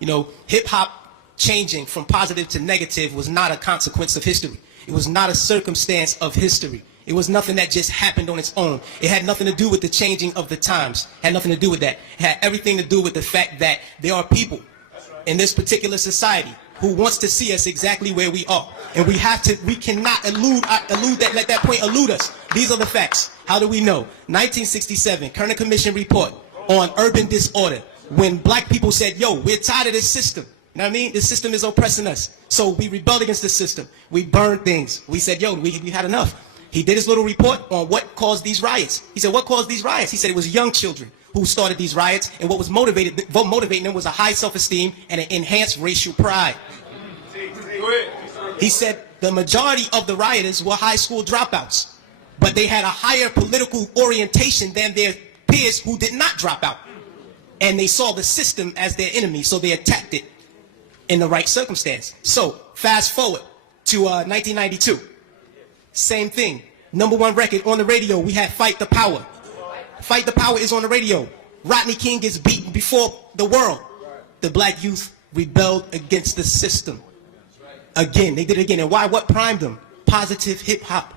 You know, hip-hop changing from positive to negative was not a consequence of history. It was not a circumstance of history. It was nothing that just happened on its own. It had nothing to do with the changing of the times. It had nothing to do with that. It had everything to do with the fact that there are people in this particular society who wants to see us exactly where we are. And we cannot let that point elude us. These are the facts. How do we know? 1967, Kerner Commission report on urban disorder. When black people said, yo, we're tired of this system. You know what I mean? The system is oppressing us. So we rebelled against the system. We burned things. We said, yo, we had enough. He did his little report on what caused these riots. He said, what caused these riots? He said it was young children who started these riots, and what was motivating them was a high self-esteem and an enhanced racial pride. He said the majority of the rioters were high school dropouts, but they had a higher political orientation than their peers who did not drop out. And they saw the system as their enemy, so they attacked it in the right circumstance. So, fast forward to 1992. Same thing. #1 record on the radio, we had Fight the Power. Fight the Power is on the radio. Rodney King gets beaten before the world. The black youth rebelled against the system. Again, they did it again. And why? What primed them? Positive hip-hop.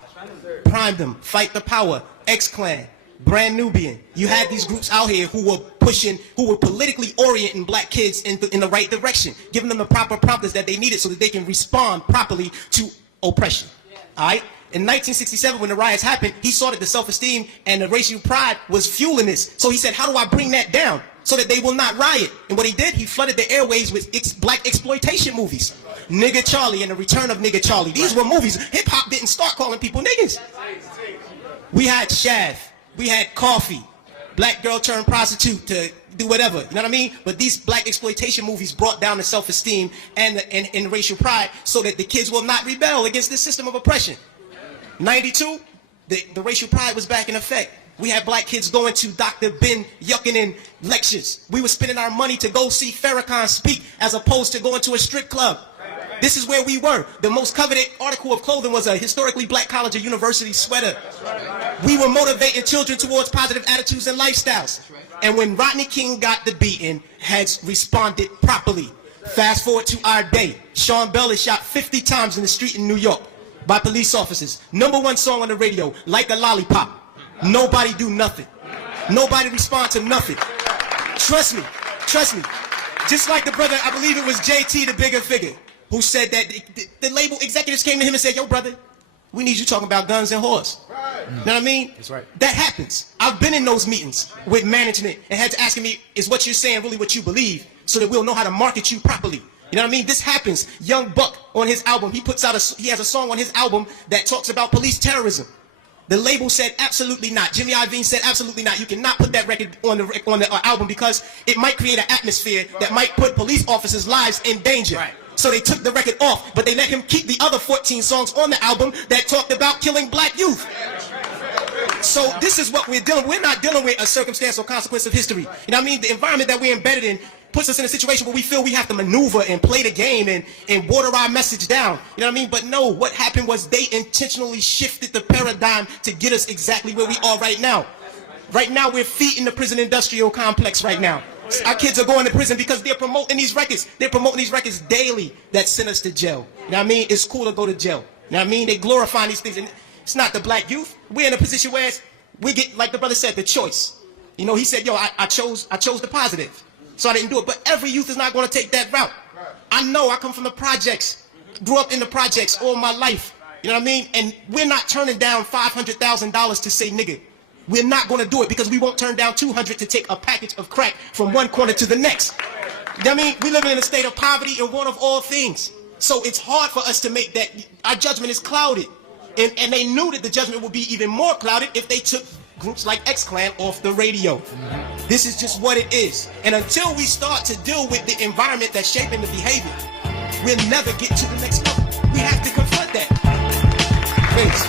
Primed them. Fight the Power. X-Clan. Brand Nubian. You had these groups out here who were pushing, who were politically orienting black kids in the right direction, giving them the proper prompters that they needed so that they can respond properly to oppression. All right? In 1967, when the riots happened, he saw that the self-esteem and the racial pride was fueling this. So he said, how do I bring that down so that they will not riot? And what he did, he flooded the airways with black exploitation movies. Nigga Charlie and the Return of Nigga Charlie. These were movies. Hip-hop didn't start calling people niggas. We had Shav. We had Coffee. Black girl turned prostitute to do whatever. You know what I mean? But these black exploitation movies brought down the self-esteem and racial pride so that the kids will not rebel against this system of oppression. 92, the racial pride was back in effect. We had black kids going to Dr. Ben Yuckinen lectures. We were spending our money to go see Farrakhan speak as opposed to going to a strip club. This is where we were. The most coveted article of clothing was a historically black college or university sweater. We were motivating children towards positive attitudes and lifestyles. And when Rodney King got the beating, heads responded properly. Fast forward to our day. Sean Bell is shot 50 times in the street in New York by police officers. #1 song on the radio, Like a Lollipop. Nobody do nothing. Nobody respond to nothing. Trust me, trust me. Just like the brother, I believe it was JT, the bigger figure, who said that the label executives came to him and said, yo brother, we need you talking about guns and whores. You know what I mean? That's right. That happens. I've been in those meetings with management and had to ask me, is what you're saying really what you believe? So that we'll know how to market you properly. You know what I mean? This happens. Young Buck on his album, he has a song on his album that talks about police terrorism. The label said absolutely not. Jimmy Iovine said absolutely not. You cannot put that record on the album because it might create an atmosphere that might put police officers' lives in danger. Right. So they took the record off, but they let him keep the other 14 songs on the album that talked about killing black youth. So this is what we're dealing with. We're not dealing with a circumstance or consequence of history. You know what I mean? The environment that we're embedded in puts us in a situation where we feel we have to maneuver and play the game and water our message down. You know what I mean? But no, what happened was they intentionally shifted the paradigm to get us exactly where we are right now. Right now, we're feeding the prison industrial complex right now. Our kids are going to prison because they're promoting these records. They're promoting these records daily that send us to jail. You know what I mean? It's cool to go to jail. You know what I mean? They glorify these things. And it's not the black youth. We're in a position where we get, like the brother said, the choice. You know, he said, yo, I chose the positive. So I didn't do it. But every youth is not going to take that route. I know. I come from the projects. Grew up in the projects all my life. You know what I mean? And we're not turning down $500,000 to say nigga. We're not going to do it because we won't turn down $200 to take a package of crack from one corner to the next. You know what I mean? We live in a state of poverty and want of all things. So it's hard for us to make that. Our judgment is clouded. And they knew that the judgment would be even more clouded if they took groups like X-Clan off the radio. This is just what it is. And until we start to deal with the environment that's shaping the behavior, we'll never get to the next level. We have to confront that. Thanks.